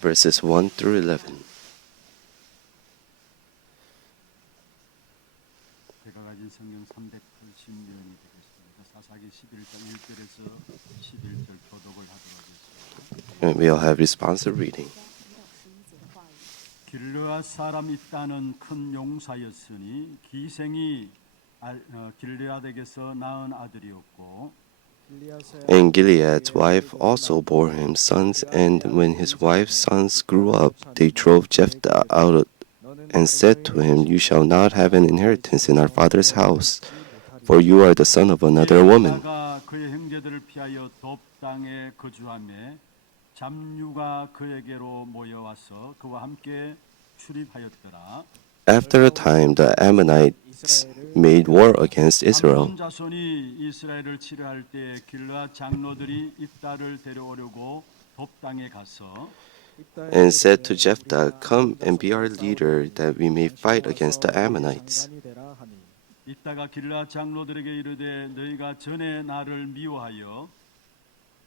verses 1 through 11. 제가 가진 성경 380년이 되겠습니다. 사사기 11장 1절에서 11절 교독을 하도록 하겠습니다. And we'll have responsive reading. 길르앗 사람 있다는 큰 용사였으니 기생이 길르앗에게서 낳은 아들이었고 And Gilead's wife also bore him sons, and when his wife's sons grew up, they drove Jephthah out and said to him, You shall not have an inheritance in our father's house, for you are the son of another woman. 그의 형제들을 피하여 돕 땅에 거주하며 잡류가 그에게로 모여와서 그와 함께 출입하였더라. After a time, the Ammonites made war against Israel. 암몬 자손이 이스라엘을 치료할 때 길르앗 장로들이 입다를 데려오려고 돕 땅에 가서 And said to Jephthah, Come and be our leader, that we may fight against the Ammonites. 입다가 길르앗 장로들에게 이르되 너희가 전에 나를 미워하여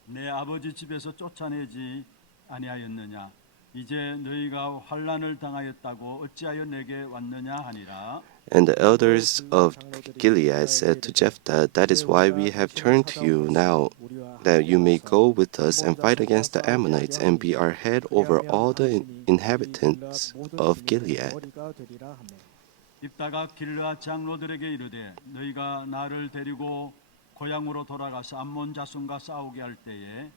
내 아버지 집에서 쫓아내지 아니하였느냐? 이제 너희가 환난을 당하였다고 어찌하여 내게 왔느냐 하니라. And the elders of Gilead said to Jephthah, That is why we have turned to you now, that you may go with us and fight against the Ammonites and be our head over all the inhabitants of Gilead. 입다가 길르앗 장로들에게 이르되 너희가 나를 데리고 고향으로 돌아가서 암몬 자손과 싸우게 할 때에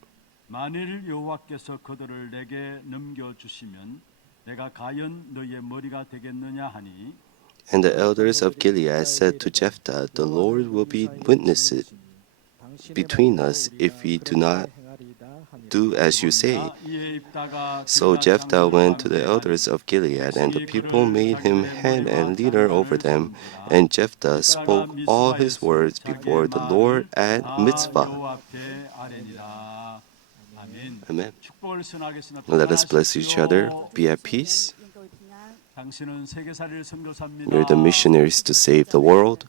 만일 여호와께서 그들을 내게 넘겨 주시면 내가 과연 너희의 머리가 되겠느냐 하니. And the elders of Gilead said to Jephthah, The Lord will be witness between us if we do not do as you say. So Jephthah went to the elders of Gilead, and the people made him head and leader over them. And Jephthah spoke all his words before the Lord at Mitzvah. Amen. Let us bless each other. Be at peace. You're the missionaries to save the world.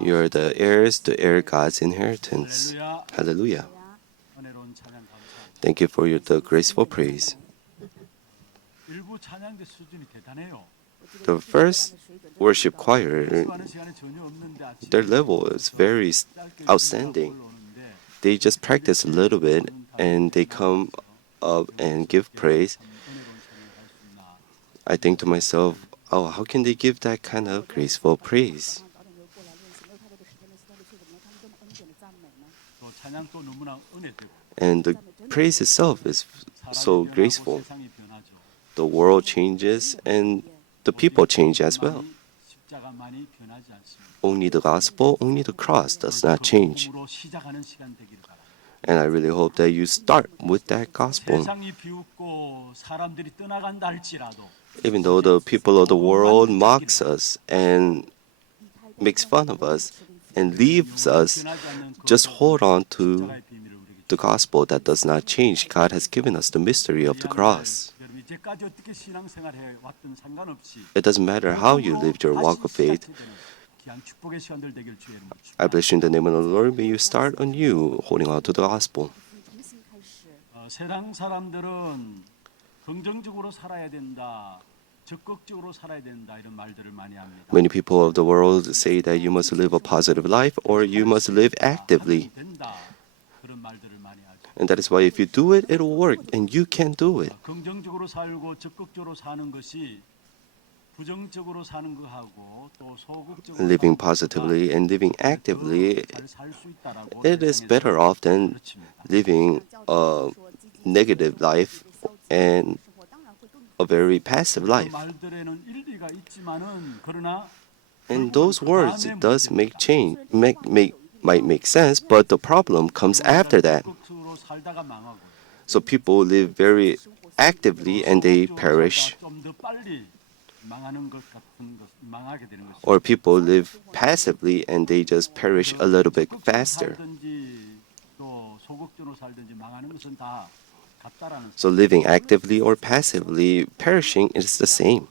You are the heirs to heir God's inheritance. Hallelujah. Thank you for the graceful praise. The first worship choir, their level is very outstanding. They just practice a little bit and they come up and give praise. I think to myself, oh, how can they give that kind of graceful praise? And the praise itself is so graceful. The world changes and the people change as well. Only the gospel, only the cross does not change. And I really hope that you start with that gospel. Even though the people of the world mocks us and makes fun of us and leaves us, just hold on to the gospel that does not change. God has given us the mystery of the cross. It doesn't matter how you lived your walk of faith. I bless you in the name of the Lord. May you start anew, holding on to the gospel. 세상 사람들은 긍정적으로 살아야 된다, 적극적으로 살아야 된다 이런 말들을 많이 합니다. Many people of the world say that you must live a positive life or you must live actively. 그런 말들을 많이 하죠. And that is why if you do it, it'll work, and you can do it. 긍정적으로 살고 적극적으로 사는 것이 부정적으로 사는 것하고 또 소극적으로 Living positively and living actively, it is better off than living a negative life and a very passive life. And those words does make change, might make sense, but the problem comes after that. So people live very actively and they perish. Or people live passively and they just perish a little bit faster. So living actively or passively, perishing is the same.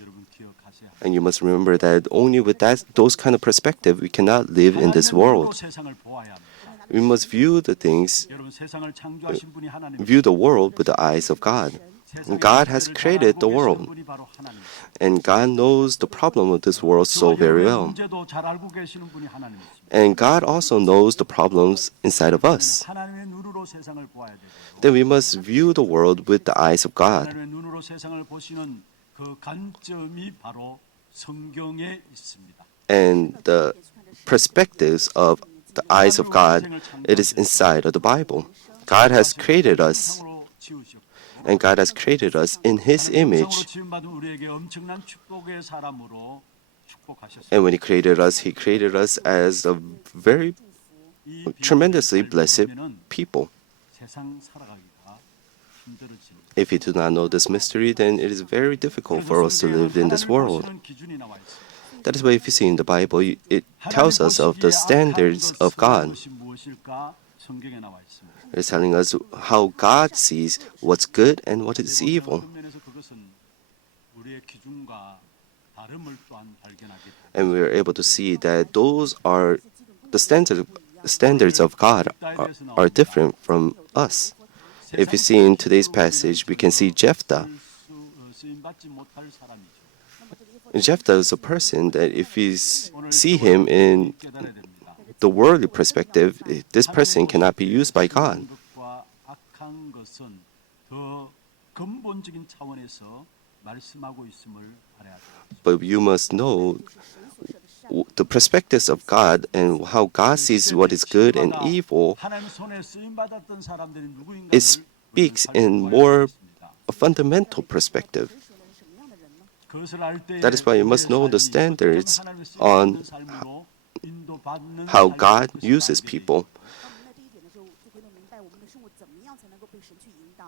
여러분 기억하셔야 합니다. And you must remember that only with those kind of perspective, we cannot live in this 하나님의 눈으로 world. 세상을 보아야 합니다. We must view the things, 여러분 세상을 창조하신 분이 하나님이시죠. view the world with the eyes of God. 세상의 God has 문제를 잘 created 알고 the 계시는 world, 분이 바로 하나님이십니다. and God knows the problem of this world so 저와 very 여러분의 well. 문제도 잘 알고 계시는 분이 하나님이십니다. And God also knows the problems inside of us. 하나님의 눈으로 세상을 보아야 되고 Then we must view the world with the eyes of God. 하나님의 눈으로 세상을 보시는 그 관점이 바로 성경에 있습니다. And the perspectives of the eyes of God, it is inside of the Bible. God has created us, 상으로 지으셨고 and God has created us in His 하나님의 image. 형상으로 지음받은 우리에게 엄청난 축복의 사람으로 축복하셨습니다. And when He created us as a very 이 tremendously 비밀을 blessed 모르면 people. 세상 살아가기가 힘들어집니다. If we do not know this mystery, then it is very difficult for us to live in this world. 기준이 나와 있습니다. That is why if you see in the Bible, it tells us of the standards of God. 그것이 무엇일까? 성경에 나와 있습니다. It's telling us how God sees what's good and what is evil. 어떤 면에서 그것은 우리의 기준과 다름을 또한 발견하게 됩니다. And we are able to see that those are the standards of God are different from us. If you see in today's passage, we can see Jephthah. 쓰임받지 못할 사람이죠. Jephthah is a person that if we see him in 깨달아야 됩니다. the worldly perspective, this person cannot be used by God. 것과 악한 것은 더 근본적인 차원에서 말씀하고 있음을 알아야 됩니다. But you must know the perspectives of God and how God sees what is good and evil. 하나님 손에 쓰임 받았던 사람들이 누구인가를 It speaks in more a fundamental perspective. That is why you must know the standards on how God uses people.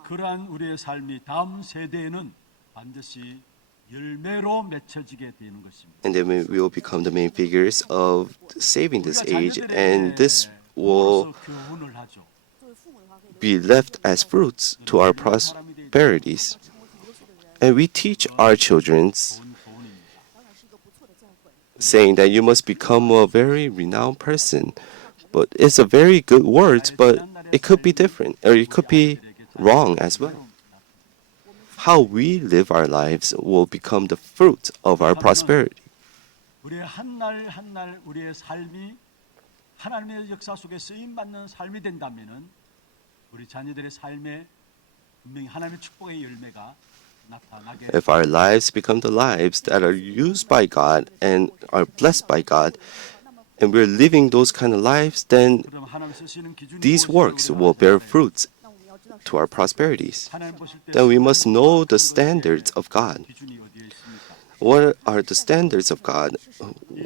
그러한 우리의 삶이 다음 세대에는 반드시 열매로 맺혀지게 되는 것입니다. And then we will become the main figures of saving this age, and this will 교훈을 하죠. be left as fruits to our prosperities. And we teach our children, saying that you must become a very renowned person. But it's a very good word, but it could be different, or it could be wrong as well. How we live our lives will become the fruit of our prosperity. 우리의 한날 한날 우리의 삶이 하나님의 역사 속에 쓰임 받는 삶이 된다면은 우리 자녀들의 삶에 분명히 하나님의 축복의 열매가 나타나게. If our lives become the lives that are used by God and are blessed by God, and we're living those kind of lives, then 그럼 하나님 쓰시는 기준이 these 무엇인지 works 우리가 will bear 알아야 fruits to our prosperities. 하나님 보실 때 Then we must know the 어떤 standards of God. 기준이 어디에 있습니까? What are the standards of God?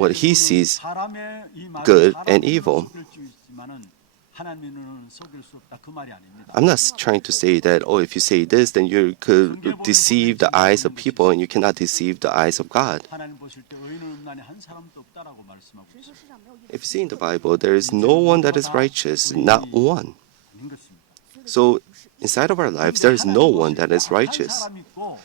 What He sees 사람의 이 말은 good 사람의 and 눈을 evil. 속일 수 있지만은 하나님의 눈은 속일 수 없다 그 말이 아닙니다. I'm not trying to say that, oh, if you say this, then you could deceive the eyes of people and you cannot deceive the eyes of God. 하나님 보실 때 의인은 없나니 한 사람도 없다라고 말씀하고 있습니다. If you see in the Bible, there is no one that is righteous, not one. 아닌 것입니다. So inside of our lives, there is no one that is righteous. 사람이 있고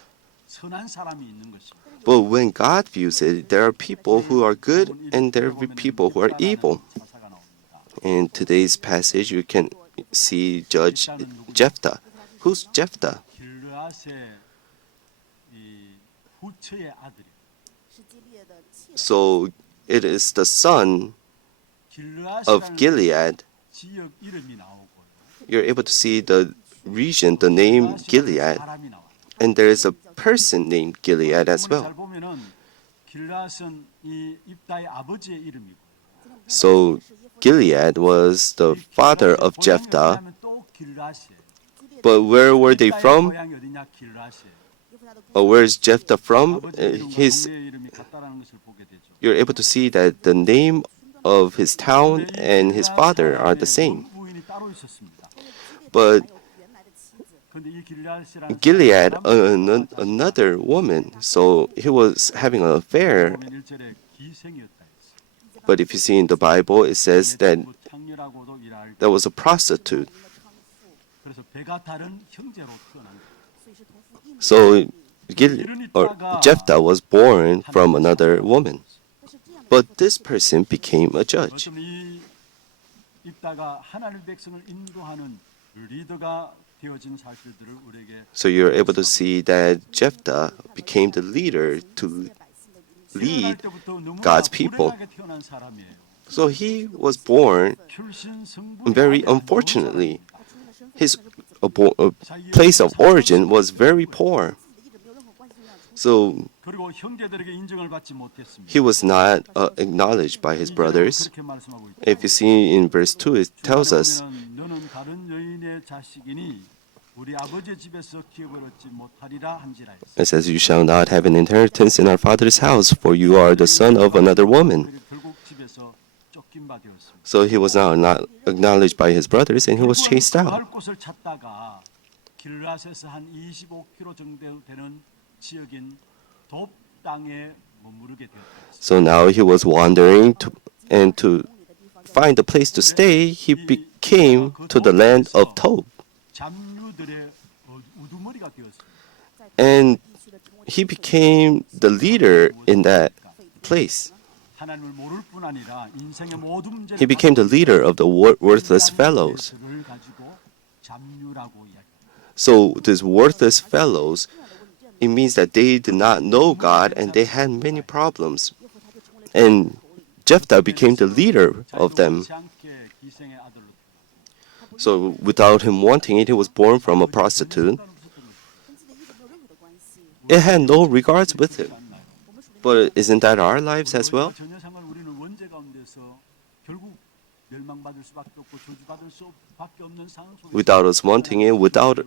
선한 사람이 있는 것입니다. But when God views it, there are people who are good and there are people who are evil. 사사가 나옵니다. In today's passage, you can see Judge Jephthah. Who's Jephthah? 길르앗의 이 후처의 아들이. So it is the son of 길르앗이라는 Gilead. 지역 이름이 나오고요. You're able to see the region, the name Gilead, 사람이 나와요. and there is a person named Gilead as 잘 well. 보면은 길르앗은 이 입다의 아버지의 이름이고. So Gilead was the father of Jephthah, 또 길르앗이에요. but where were they from? 고향이 어디냐? 길르앗이에요. Where is Jephthah from? 아버지의 이름과 His 동네의 이름이 같다라는 것을 보게 되죠. you're able to see that the name of his town and his father are the same. 부인이 따로 있었습니다. But 근데 이 길르앗이라는 Gilead, 사람은 another woman, so he was having an affair. 보면 1절에 기생이었다 했어요. But if you see in the Bible, it says that 창녀라고도 일할 there was a prostitute. 그래서 배가 다른 형제로 태어난 거예요. So Jephthah was born from another woman. But this person became a judge. 어쩌면 이 입다가 하나님의 백성을 인도하는 리더가 되어진 사실들을 우리에게 So you're able to see that Jephthah became the leader to lead God's people. 태어난 사람이에요. So he was born very unfortunately. His place of origin was very poor. So 그리고 형제들에게 인정을 받지 못했습니다. he was not acknowledged by his brothers. 그렇게 말씀하고 있다. If you see in verse 2, it tells us, 너는 다른 여인의 자식이니 우리 아버지의 집에서 기업을 얻지 못하리라 한지라. it says, you shall not have an inheritance in our father's house, for you are the son of another woman. 결국 집에서 쫓긴 바 되었습니다. So he was now not acknowledged by his brothers, and he was chased out. 갈 곳을 찾다가 길앗에서 한 25km 정도 되는 지역인 돕 땅에 머무르게 되었다. So now he was wandering to find a place to stay. He came to the land of Tob, 잡류들의 우두머리가 되었습니다. and he became the leader in that place. 하나님을 모를 뿐 아니라 인생의 모든 문제를 He became the leader of the worthless fellows. 가지고 잡류라고 이야기합니다. So these worthless fellows, it means that they did not know God and they had many problems. And Jephthah became the leader of them. So without him wanting it, he was born from a prostitute. It had no regards with him. But isn't that our lives as well? 전혀 상관 우리는 원죄 가운데서 결국 멸망받을 수밖에 없고 저주받을 수밖에 없는 상황 속에서 Without us wanting it, without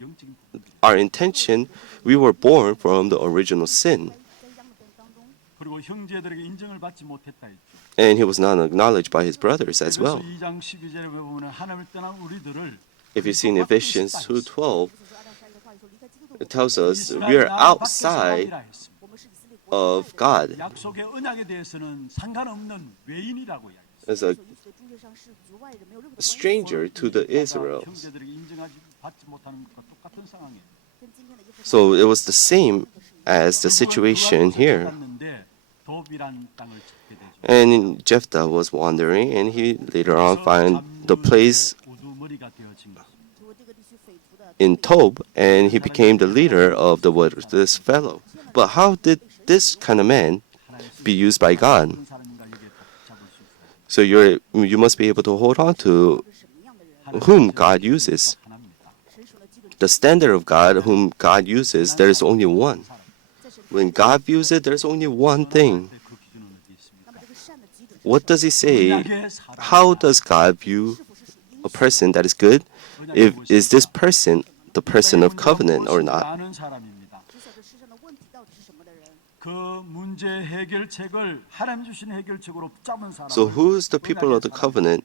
영적인 our intention, we were born from the original sin. 그리고 형제들에게 인정을 받지 못했다 했죠. And he was not acknowledged by his brothers as well. 그래서 2장 12절에 보면 하나님을 떠난 우리들을 If you see in Ephesians 2:12, it tells us we are outside of God. 약속의 언약에 대해서는 상관없는 외인이라고 이야기했어요. As a stranger to the Israels. 형제들에게 인정하지 받지 못하는 것과 똑같은 상황이에요. So it was the same as the situation here. 돕이란 땅을 찾게 되죠. And Jephthah was wandering, and he later on found the place 우두머리가 되어진 것. in Tob, and he became the leader of this fellow. But how did this kind of man be used by God? So you must be able to hold on to whom God uses. The standard of God, whom God uses, there is only one. When God views it, there's only one thing. What does he say? How does God view a person that is good? Is this person the person of covenant or not? 그 문제 해결책을 하나님 주신 해결책으로 붙잡은 사람. So who's the people of the covenant?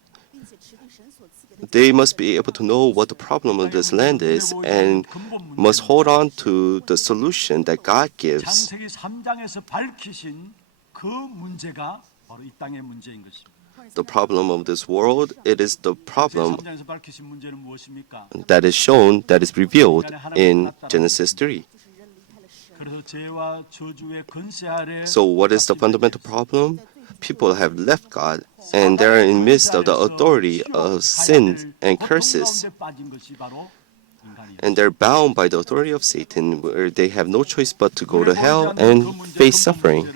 They must be able to know what the problem of this land is and must hold on to the solution that God gives. 창세기 3장에서 밝히신 그 문제가 바로 이 땅의 문제인 것입니다. The problem of this world, it is the problem 3장에서 밝히신 문제는 무엇입니까? that is shown, that is revealed in Genesis 3. 그래서 죄와 저주의 권세 아래 So what is the fundamental problem? People have left God and they are in midst of the authority of sins and curses. And they're bound by the authority of Satan, where they have no choice but to go to hell and face suffering.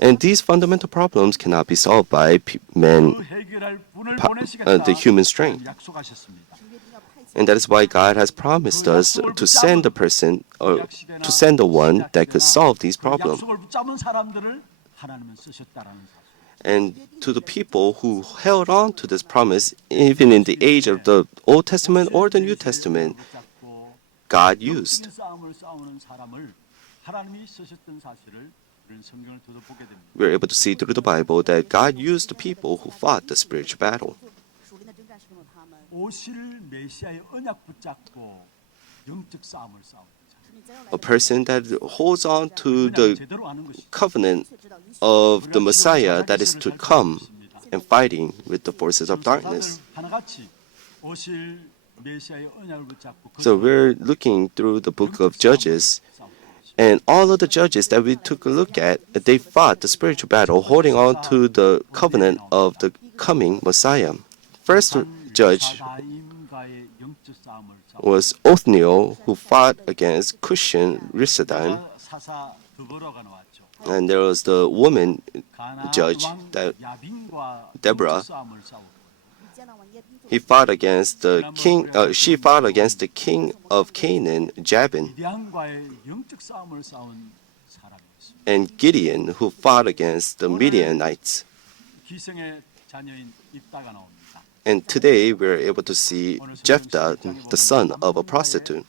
And these fundamental problems cannot be solved by the human strength. And that is why God has promised us to send a person or to send the one that could solve these problems. And to the people who held on to this promise, even in the age of the Old Testament or the New Testament, God used. We're able to see through the Bible that God used the people who fought the spiritual battle. A person that holds on to the covenant of the Messiah that is to come and fighting with the forces of darkness. 메시아의 언약을 붙잡고 So we're looking through the book of Judges, and all of the judges that we took a look at, they fought the spiritual battle, holding on to the covenant of the coming Messiah. First judge 사다임과의 영적 싸움을 싸우고 was Othniel, who fought against Cushan Rissadon, 사사 드보라가 나왔죠. and there was the woman 가나안 judge, 왕 that 야빈과 Deborah. 영적 싸움을 싸우고 he fought against the king. She fought against the king of Canaan, Jabin, 미디안과의 영적 싸움을 싸운 사람이었습니다. and Gideon, who fought against the Midianites. 기생의 자녀인 입다가 나옵니다. And today we're able to see Jephthah, the son of a prostitute,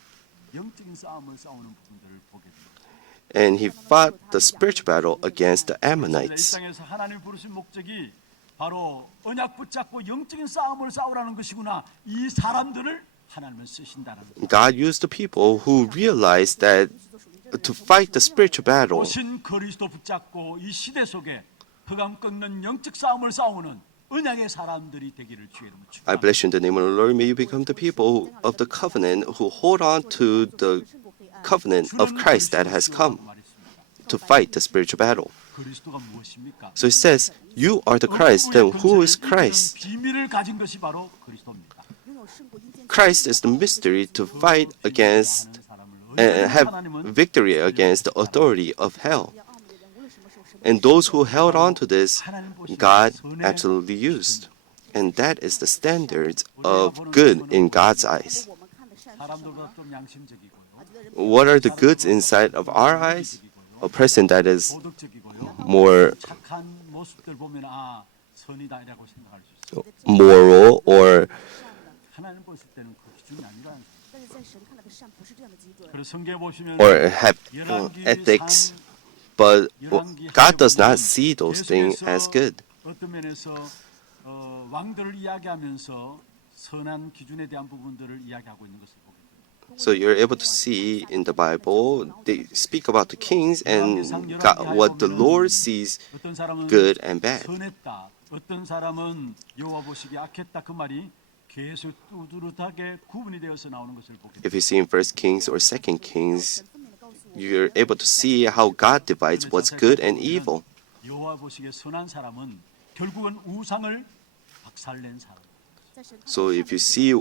영적인 싸움을 싸우는 부분들을 보게 됩니다. and he fought the spiritual battle against the 이 Ammonites. 땅에서 하나님 부르신 목적이 바로 언약 붙잡고 영적인 싸움을 싸우라는 것이구나. 이 사람들을 하나님은 쓰신다는 것. God used the people who realized that to fight the spiritual battle. 오신 그리스도 붙잡고 이 시대 속에 흑암 꺾는 영적 싸움을 싸우는 언약의 사람들이 되기를 주의 이름으로 I bless you in the name of the Lord. May you become the people of the covenant who hold on to the covenant of Christ that has come to fight the spiritual battle. 그리스도가 무엇입니까? So it says, you are the Christ. Then who is Christ? 비밀을 가진 것이 바로 그리스도입니다. Christ is the mystery to fight against and have victory against the authority of hell. And those who held on to this, God absolutely used. And that is the standards of good in God's eyes. 사람들보다 좀 양심적이고요. What are the goods inside of our eyes? A person that is 도덕적이고요. more 착한 모습들 보면 아 선이다라고 생각할 수 있어요. moral or 하나님 보실 때는 그 기준이 아니라는 거예요. 그래서 성경에 보시면 have ethics, but God does not see those things as good. 어떤 면에서 왕들을 이야기하면서 선한 기준에 대한 부분들을 이야기하고 있는 것을 보게 됩니다. So you're able to see in the Bible, they speak about the kings and God, what the Lord sees 어떤 사람은 good and bad. 선했다. 어떤 사람은 여호와 보시기에 악했다. 그 말이 계속 뚜렷하게 구분이 되어서 나오는 것을 보게 됩니다. If you see in 1 Kings or 2 Kings, you're able to see how God divides what's good and evil. 여호와 보시기에 선한 사람은 결국은 우상을 박살낸 사람. So if you see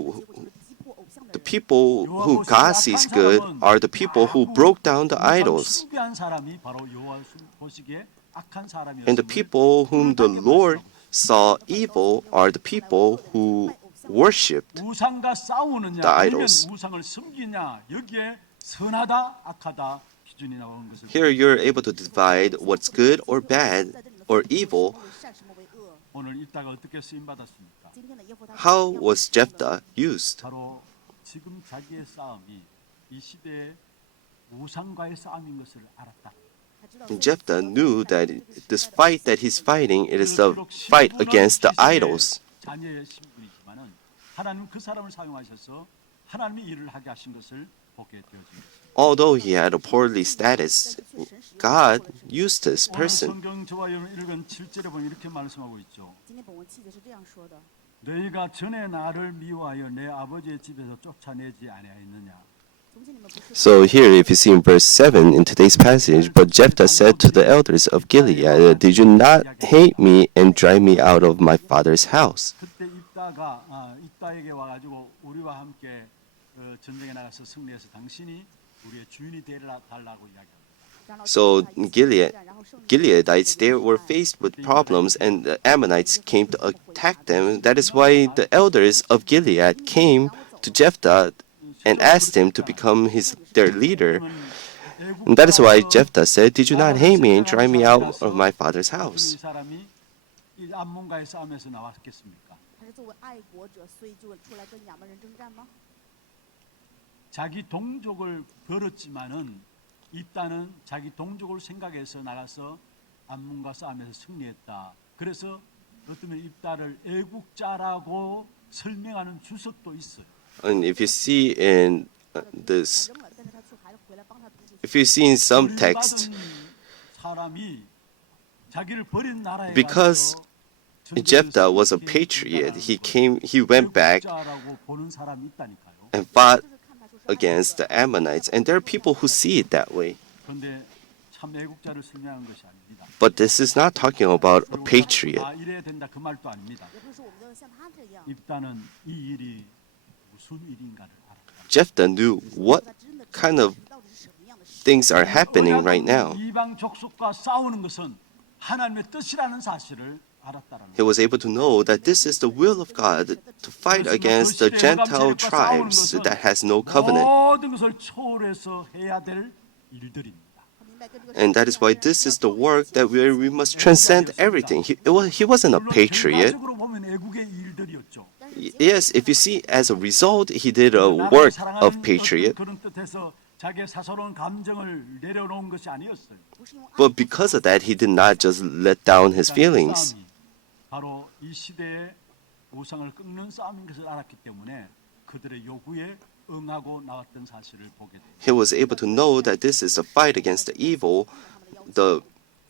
the people who God sees good are the people who broke down the idols. 숭배한 사람이 바로 여호와 보시기에 악한 사람이었습니다. And the people whom the Lord saw evil are the people who worshipped 우상과 싸우느냐 the 아니면 idols. 우상을 섬기냐 여기에 선하다 악하다 기준이 나오는 것을 Here you're able to divide what's good or bad or evil. 오늘 읽다가 어떻게 쓰임 받았습니까? How was Jephthah used? 바로 지금 자기의 싸움이 이 시대의 우상과의 싸움인 것을 알았다. Jephthah knew that this fight that he's fighting, it is the fight against the idols. 자녀의 신분이지만은 하나님 그 사람을 사용하셔서 하나님의 일을 하게 하신 것을 보게 되어집니다. Although he had a poorly status, God used this 오늘 person. 성경 저와 읽은 7절에 보면 이렇게 말씀하고 있죠. 너희가 전에 나를 미워하여 내 아버지의 집에서 쫓아내지 아니하였느냐. So here, if you see in verse 7 in today's passage, but Jephthah said to the elders of Gilead, did you not hate me and drive me out of my father's house? 그때 입다에게 와가지고 우리와 함께 전쟁에 나가서 승리해서 당신이 우리의 주인이 되달라고 이야기합니다. So Gileadites, they were faced with problems, and the Ammonites came to attack them. That is why the elders of Gilead came to Jephthah and asked him to become their leader. And that is why Jephthah said, did you not hate me and drive me out of my father's house? 이 사람이 이 암몬과의 싸움에서 나왔겠습니까? 자기 동족을 벌었지만은 입다는 자기 동족을 생각해서 나가서 암몬과 싸움에서 승리했다. 그래서 어쩌면 입다를 애국자라고 설명하는 주석도 있어요. And if you see in this, if you see in some text, 사람이 자기를 버린 나라에 because Jephthah was a patriot. He went back 적자라고 보는 사람이 있다니까요. and fought against the Ammonites, and there are people who see it that way. 그런데 참 애국자를 설명한 것이 아닙니다. But this is not talking about a patriot. 아, 이래야 된다 그 말도 아닙니다. 입다는 이 일이 무슨 일인가를 알았다. Jephthah knew what kind of things are happening right now. 이방 족속과 싸우는 것은 하나님의 뜻이라는 사실을 알았다라는 He was able to know that this is the will of God to fight against the Gentile tribes that has no covenant. 모든 것을 초월해서 해야 될 일들입니다. And that is why this is the work that we must transcend everything. He wasn't a patriot. 결과적으로 보면 애국의 일들이었죠. Yes, if you see as a result, he did a work of patriot. 그런 뜻에서 자기의 사사로운 감정을 내려놓은 것이 아니었어요. But because of that, he did not just let down his feelings. 바로 이 시대의 우상을 꺾는 싸움인 것을 알았기 때문에 그들의 요구에 응하고 나왔던 사실을 보게 됩니다. He was able to know that this is a fight against the evil, the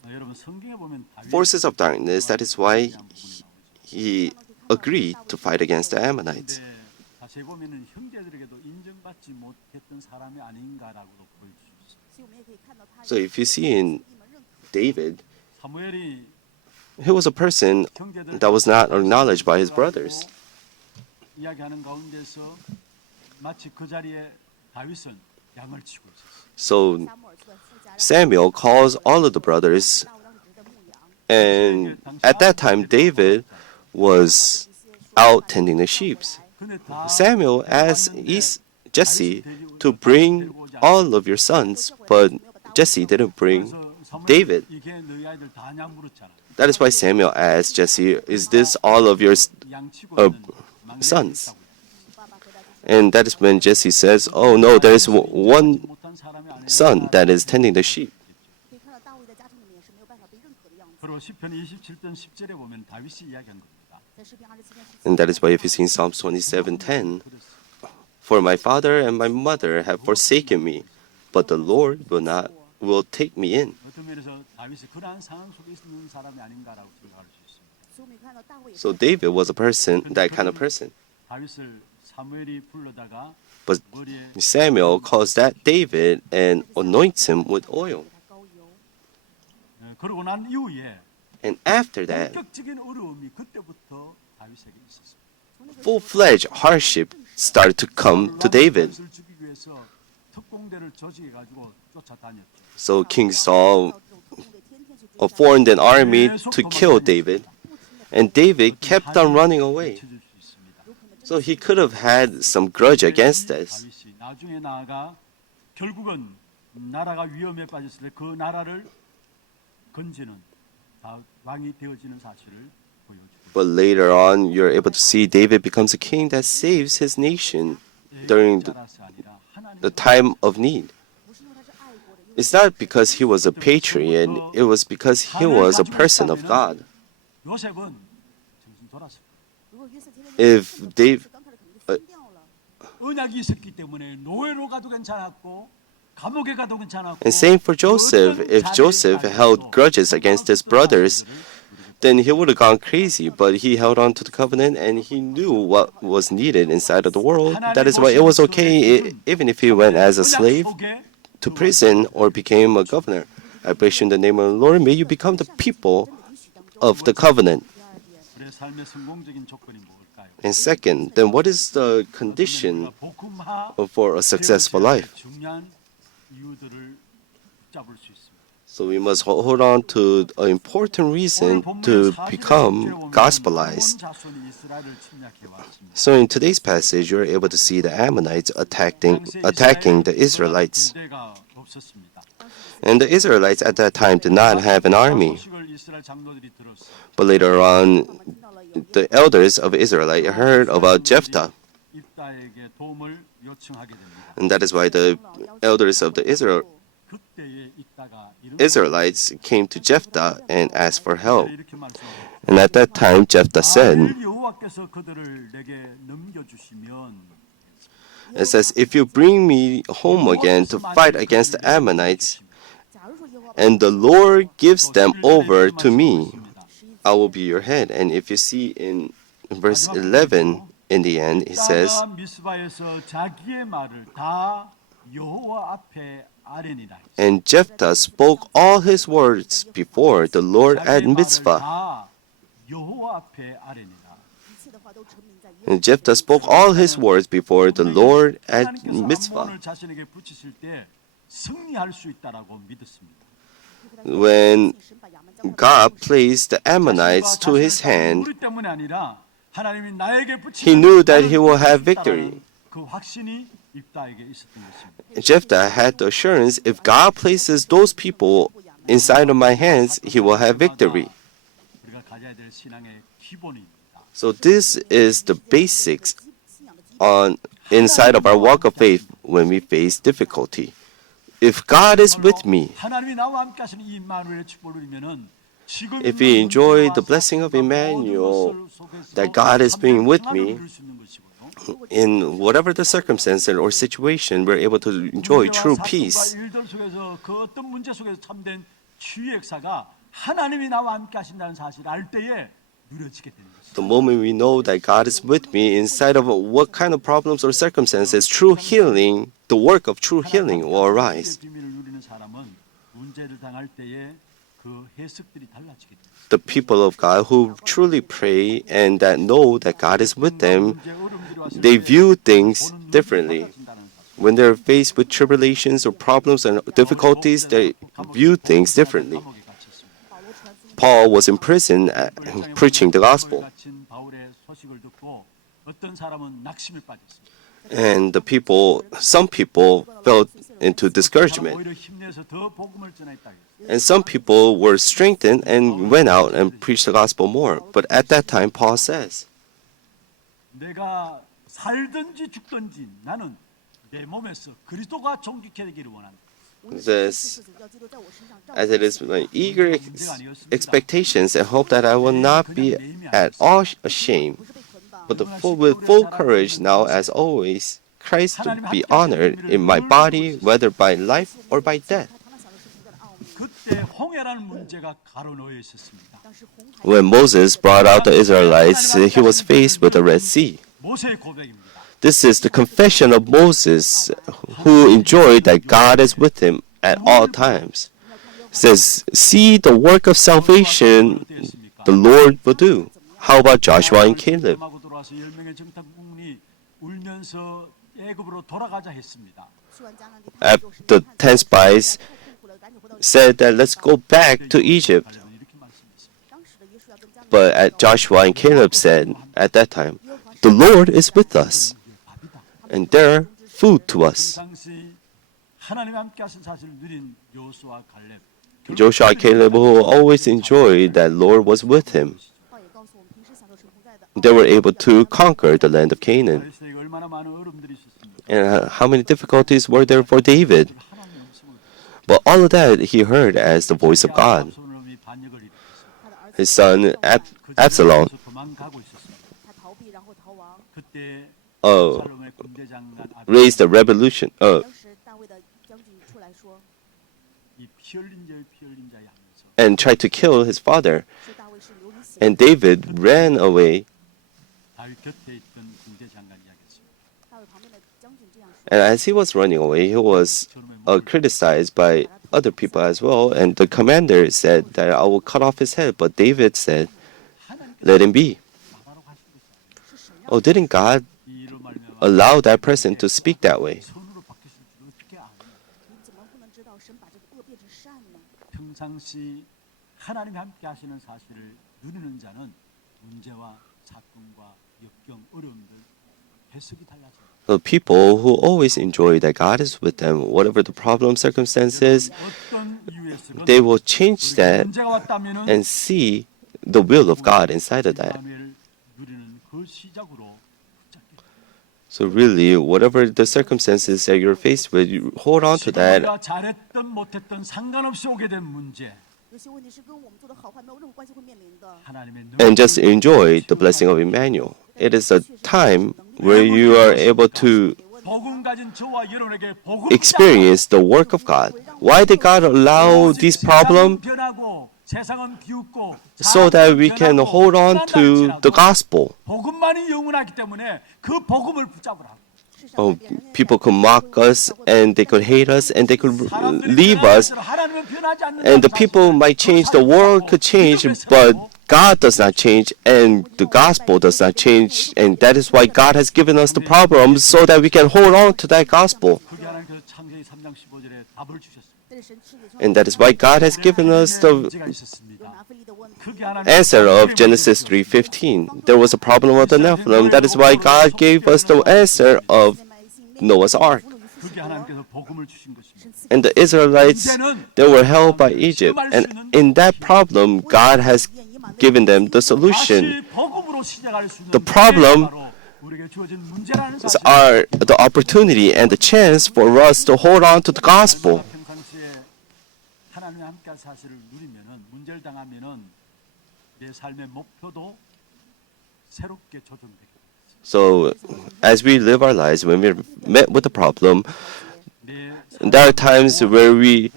여러분 성경에 보면 forces of darkness. That is why he agreed to fight against the Ammonites. 자세히 보면은 형제들에게도 인정받지 못했던 사람이 아닌가라고도 보일 수 있습니다. So if you see in David, 사무엘이 he was a person that was not acknowledged by his brothers. 이야기하는 가운데서 마치 그 자리에 다윗은 양을 치고 있었어요. So Samuel calls all of the brothers, and at that time David was out tending the sheep. Samuel asked Jesse to bring all of your sons, but Jesse didn't bring David. 이게 너희 아이들 다 냥부르잖아. That is why Samuel asked Jesse, "Is this all of your sons?" And that is when Jesse says, "Oh no, there is one son that is tending the sheep." 바로 시편 27편 10절에 보면 다윗이 이야기한 겁니다. And that is why if you see in Psalms 27:10, "For my father and my mother have forsaken me, but the Lord will take me in." 어떤 면에서 다윗이 그러한 상황 속에 있는 사람이 아닌가라고 생각할 수 있습니다. So David was that kind of person. 다윗을 사무엘이 불러다가 But 머리에 Samuel calls that David and anoints him with oil. 그러고 난 이후에 And after that, 본격적인 어려움이 그때부터 다윗에게 있었습니다. full-fledged hardship started to come to David. 다윗을 죽이기 위해서 특공대를 조직해 가지고 쫓아다녔죠. So King Saul formed an army to kill David, and David kept on running away. So he could have had some grudge against this. 다윗이 나중에 나아가 결국은 나라가 위험에 빠졌을 때 그 나라를 건지는 왕이 되어지는 사실을 보여줍니다. But later on, you're able to see David becomes a king that saves his nation during the time of need. It's not because he was a patriot, it was because he was a person of God. 요셉은 정신 돌았을 거예요. If David, 언약이 있었기 때문에 노예로 가도 괜찮았고 감옥에 가도 괜찮았고. and same for Joseph, if Joseph held grudges against his brothers, then he would have gone crazy, but he held on to the covenant and he knew what was needed inside of the world. That is why it was okay even if he went as a slave to prison or became a governor. I bless you in the name of the Lord. May you become the people of the covenant. 우리의 삶의 성공적인 조건이 뭘까요? And second, then what is the condition for a successful life? 중요한 이유들을 붙잡을 수 있습니다. So we must hold on to an important reason to become gospelized. So in today's passage, you're able to see the Ammonites attacking the Israelites. And the Israelites at that time did not have an army. But later on, the elders of Israel heard about Jephthah. And that is why the elders of the Israelites came to Jephthah and asked for help. And at that time, Jephthah said, it says, "If you bring me home again to fight against the Ammonites, and the Lord gives them over to me, I will be your head. And if you see in verse 11, in the end, he says, 미스바에서 자기의 말을 다 여호와 앞에 아뢰니라. and Jephthah spoke all his words before the Lord at Mitzvah. 다 여호와 앞에 아뢰니라. And Jephthah spoke all his words before the Lord at Mitzvah. 하나님께서 자신에게 붙이실 때 승리할 수 있다라고 믿었습니다. When God placed the Ammonites to his hand, 우리 때문에 아니라 하나님이 나에게 he knew that he will have victory. 그 확신이 입다에게 있었던 것입니다. Jephthah had the assurance, if God places those people inside of my hands, he will have victory. 우리가 가져야 될 신앙의 기본입니다. So this is the basics on inside of our walk of faith when we face difficulty. If God is with me, 하나님이 나와 함께 하시는 이 임마누엘의 축복을 누리면은 지금 if we enjoy the blessing of Emmanuel, that God is being with me, in whatever the circumstance or situation, we're able to enjoy true peace. 일들 속에서 그 어떤 문제 속에서 참된 치유의 역사가 하나님이 나와 함께 하신다는 사실을 알 때에 누려지게 되는 것입니다. The moment we know that God is with me inside of what kind of problems or circumstances, true healing, the work of true healing will arise. 비밀을 누리는 사람은 문제를 당할 때에 그 해석들이 달라지게 됩니다. The people of God who truly pray and that know that God is with them, they view things differently. When they're faced with tribulations or problems and difficulties, they view things differently. Paul was in prison preaching the gospel. And some people fell into discouragement. And some people were strengthened and went out and preached the gospel more. But at that time, Paul says, 내가 살든지 죽든지 나는 내 몸에서 그리스도가 존귀케 되기를 원한다. this, as it is my eager expectations and hope that I will not be at all ashamed, but with full courage now as always, Christ to be honored in my body, whether by life or by death. 그때 홍해라는 문제가 가로놓여 있었습니다. When Moses brought out the Israelites, he was faced with the Red Sea. 모세의 고백입니다. This is the confession of Moses, who enjoyed that God is with him at all times. It says, see the work of salvation the Lord will do. How about Joshua and Caleb? The 10 spies said that let's go back to Egypt. But Joshua and Caleb said at that time, the Lord is with us, and they're food to us. Joshua and Caleb, who always enjoyed that Lord was with him, they were able to conquer the land of Canaan. And how many difficulties were there for David? But all of that he heard as the voice of God. His son Absalom raised a revolution, and tried to kill his father. And David ran away. And as he was running away, he was criticized by other people as well. And the commander said that I will cut off his head. But David said, let him be. Oh, didn't God allow that person to speak that way? The people who always enjoy that God is with them, whatever the problem, circumstances, they will change that and see the will of God inside of that. So really, whatever the circumstances that you're faced with, you hold on to that. And just enjoy the blessing of Emmanuel. It is a time where you are able to experience the work of God. Why did God allow this problem? 세상은 비웃고 so that we can hold on to the gospel. 복음만이 영원하기 때문에 그 복음을 붙잡으라. People could mock us and they could hate us and they could leave us. And the people might change, the world could change, but God does not change and the gospel does not change. And that is why God has given us the problem so that we can hold on to that gospel. And that is why God has given us the answer of Genesis 3:15. There was a problem of the Nephilim. That is why God gave us the answer of Noah's Ark. And the Israelites, they were held by Egypt. And in that problem, God has given them the solution. The problem are the opportunity and the chance for us to hold on to the gospel. So, as we live our lives, when we're met with a problem, there are times where we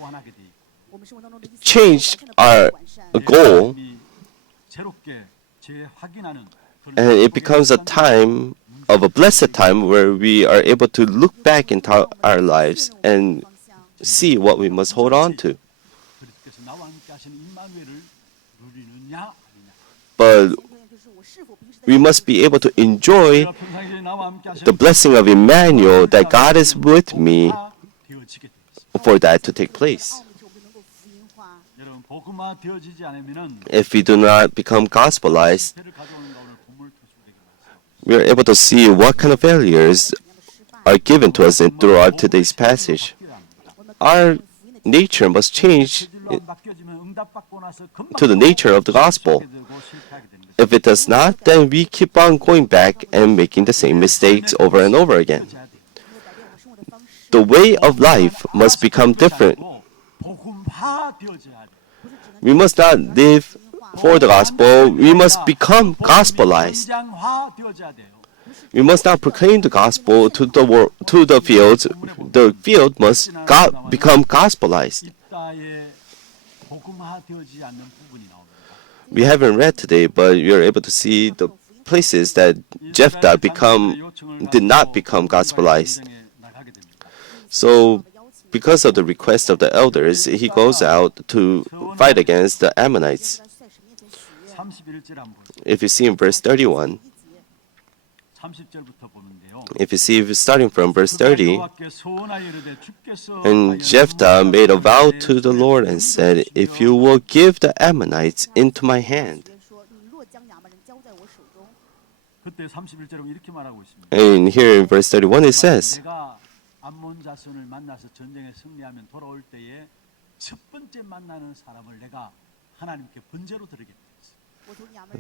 change our goal, and it becomes a time of a blessed time where we are able to look back into our lives and see what we must hold on to. But we must be able to enjoy the blessing of Emmanuel, that God is with me, for that to take place. If we do not become gospelized, we are able to see what kind of failures are given to us throughout today's passage. Our nature must change to the nature of the gospel. If it does not, then we keep on going back and making the same mistakes over and over again. The way of life must become different. We must not live for the gospel. We must become gospelized. We must not proclaim the gospel to the world, to the fields. The field must become gospelized. We haven't read today, but you're able to see the places that Jephthah did not become gospelized. So, because of the request of the elders, he goes out to fight against the Ammonites. If you see in verse 31, if you see starting from verse 30, and Jephthah made a vow to the Lord and said, "If you will give the Ammonites into my hand." And here in verse 31 it says,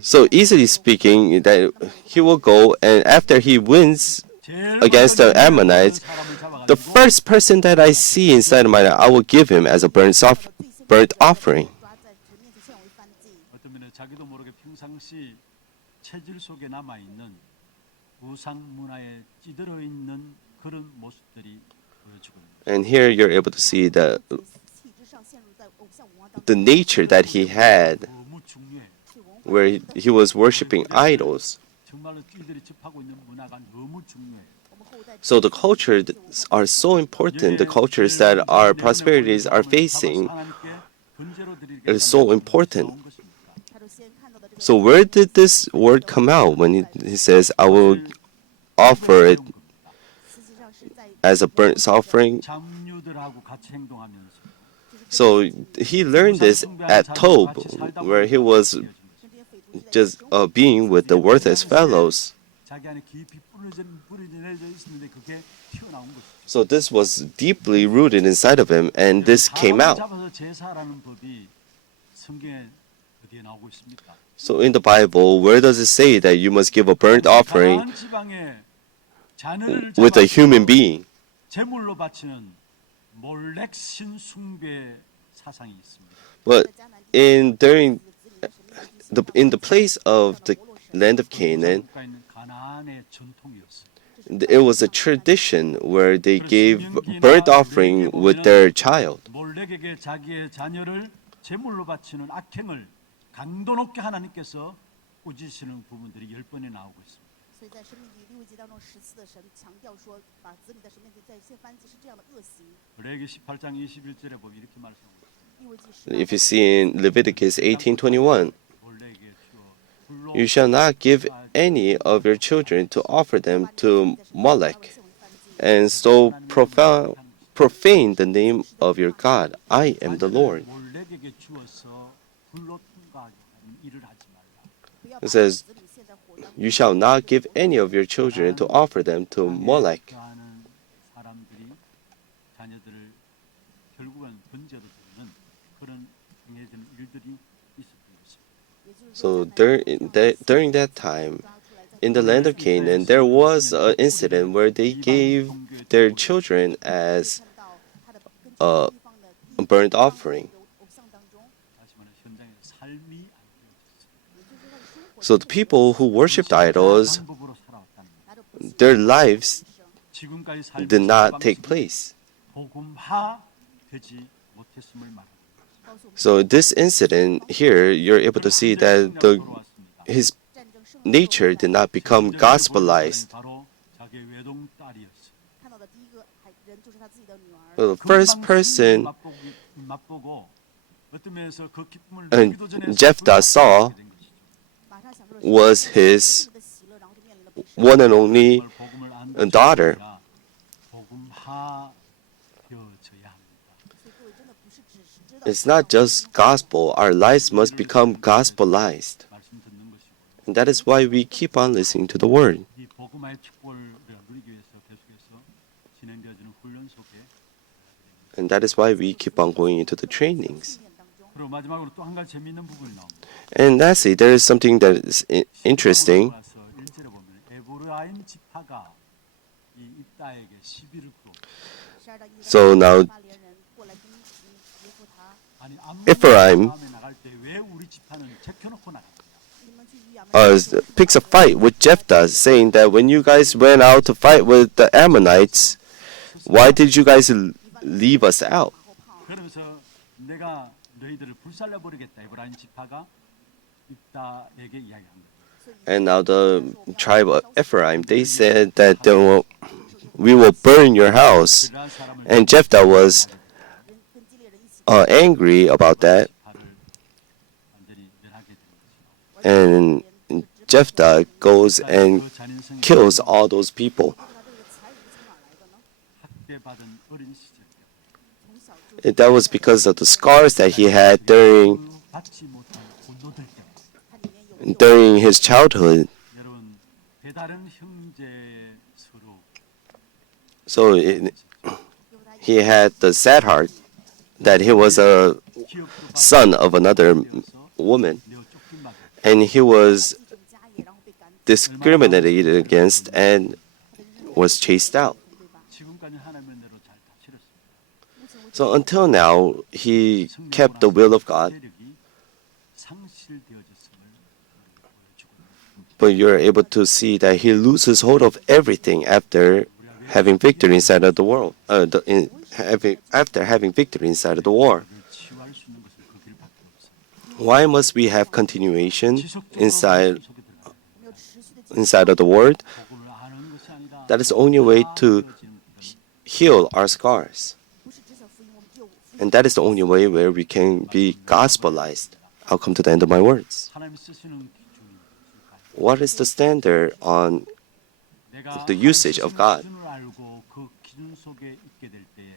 so easily speaking, that he will go, and after he wins against the Ammonites, the first person that I see inside of my life, I will give him as a burnt offering. And here you're able to see the nature that he had, where he was worshiping idols. So the cultures are so important. The cultures that our prosperities are facing is so important. So where did this word come out when he says, "I will offer it as a burnt offering"? So he learned this at Tob, where he was just being with the worthless fellows. So this was deeply rooted inside of him, and this came out. So in the Bible, where does it say that you must give a burnt offering with a human being? But in the place of the land of Canaan, it was a tradition where they gave burnt offering with their child. 제물로 바치는 악행을 강도 높게 하나님께서 꾸짖으시는 부분들이 10번이 나오고 있습니다. 所以在生命记6记当中10次的神强调说，把子女的生命记在献燔祭是这样的恶行。 레위기 18장 21절에 보면 이렇게 말씀하고 있습니다. 利未记 If you see in Leviticus 18:21, 몰래에게 주어 불로 you shall not give any of your children to offer them to Molech, and so profane the name of your God. I am the Lord. 몰래에게 주어서 불로 통과하게 하는 일을 하지 말라. It says, you shall not give any of your children to offer them to Molech. 하는 사람들이 자녀들을 결국은 번제로 드리는 그런 행해지는 일들이 있었던 것입니다. So during that time, in the land of Canaan, there was an incident where they gave their children as a burnt offering. 다시 말해 현장에 삶이 안 되어졌어요. So the people who worshipped idols, 방법으로 살아왔다는 거예요. their lives 지금까지 삶이 did not take place. 복음화 되지 못했음을 말합니다. So this incident here, you're able to see that his nature did not become gospelized. 바로 자기 외동 딸이었어요. 看到的第一个人就是他自己的女儿。 The first person 맛보고 어떤 면에서 그 기쁨을 And 누리기도 전에 Jephthah saw 马上享受了 was his 的喜乐，然后就面临了被杀。 one and only 복음을 안 daughter. 복음화 되어져야 합니다. 所以各位真的不是只是知道 It's not just gospel, our lives must become gospelized. 말씀 듣는 것이고 And that is why we keep on listening to the word. 이 복음화의 축복을 누리기 위해서 계속해서 진행되어지는 훈련 속에 And that is why we keep on going into the trainings. 训练当中， 그리고 마지막으로 또 한 가지 재미있는 부분이 나옵니다. And lastly, there is something that is interesting. 1절에 보면 에브라임 지파가 이 입다에게 시비를 풀어. 12到1 So now 巴连人过来跟耶夫他， 아니 Ephraim 암몬 나갈 때 왜 우리 지파는 제껴놓고 나갔냐? 你们去与亚门 picks a fight with Jephthah, saying that when you guys went out to fight with the Ammonites, why did you guys leave us out? 后胖， 그러면서 내가 너희들을 불살려 버리겠다. 에브라임 지파가 입다에게 이야기합니다. And now the tribe of Ephraim, they said that we will burn your house. 그러한 사람을 And Jephthah was 跟基列人一起， angry about that. 지파를 완전히 멸하게 되는 것이죠. And Jephthah goes and 그 잔인성이 kills all those people. 他这个财物从哪来的呢？ 학대받은 어린 시절 从小就 That was because of the scars that he had 받지 못한 본도들 때문에 它里面有 during his childhood. 여러분 배다른 형제 서로 So he had the sad heart that he was a 기업도 son of another woman, 내어 쫓긴 막 and he was 继承家业，然后被赶走， discriminated against and was chased out. 对吧？ 지금까지 하나님의 은혜로 잘 다스렸습니다. So until now, he kept the will of God, 세력이 상실되어졌음을 보여주고 있습니다. but you're able to see that he loses hold of everything after having victory inside of the world. After having victory inside of the war. 치유할 수 있는 것은 그 길밖에 없습니다. Why must we have continuation 지속적으로 inside 속에 들어가야 됩니다. 我们要持续的 inside of the word? 복음을 아는 것이 아니라 That is the only way to heal our scars. 不是只想福音，我们只有福音 And that is the only way where we can be gospelized. I'll come to the end of my words. 하나님이 쓰시는 기준이 있을까요? What is the standard on 내가 the usage of God? 기준을 알고 그 기준 속에 있게 될 때에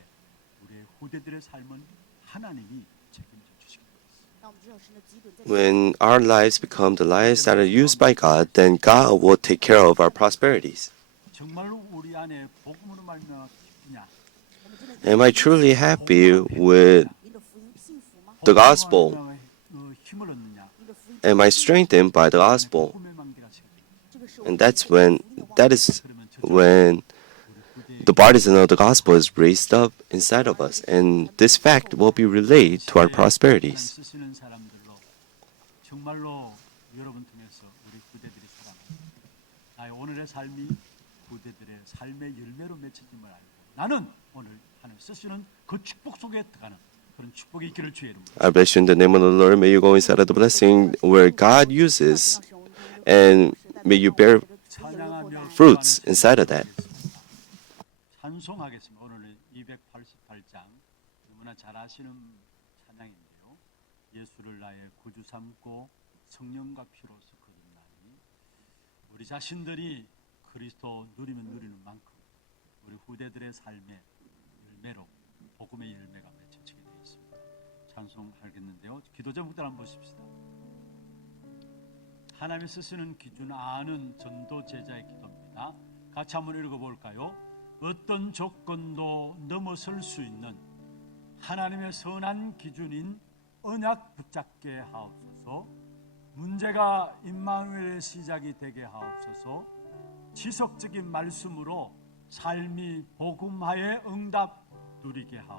우리의 후대들의 삶은 하나님이 책임져 주시게 됩니다. 让我们知道神的基准在 When our lives become the lives that are used by God, then God will take care of our prosperities. 정말로 우리 안에 복음으로 말미암아 기쁘냐? Am I truly happy with 您的福音幸福吗？ the gospel? 힘을 얻느냐? 您的福音 Am I strengthened by the gospel? 복음의 만개가 지게 됩니다. 这个是我 And 们 that is when the partisan of the gospel is raised up inside of us, and this fact will be relayed to our prosperities. 쓰시는 사람들로 정말로 여러분 통해서 우리 후대들이 살아갑니다. 나의 오늘의 삶이 후대들의 삶의 열매로 맺혀짐을 알고 나는 오늘 하나님 쓰시는 그 축복 속에 들어가는 그런 축복이 있기를 주의 이름으로. I bless you in the name of the Lord. May you go inside of the blessing where God uses, and may you bear 찬양하며 fruits inside of that. 찬송하겠습니다. 오늘은 288장 너무나 잘 아시는 찬양인데요. 예수를 나의 구주 삼고 성령과 피로서 거듭나니 우리 자신들이 그리스도 누리면 누리는 만큼 우리 후대들의 삶의 열매로 복음의 열매가 맺혀지게 되어 있습니다. 찬송하겠는데요. 기도 제목들 한번 보십시다. 하나님이 쓰시는 기준 아는 전도 제자의 기도입니다. 같이 한번 읽어볼까요? 어떤 조건도 넘어설 수 있는 하나님의 선한 기준인 언약 붙잡게 하옵소서. 문제가 임마누엘의 시작이 되게 하옵소서. 지속적인 말씀으로 삶이 복음화의 응답 누리게 하옵소서.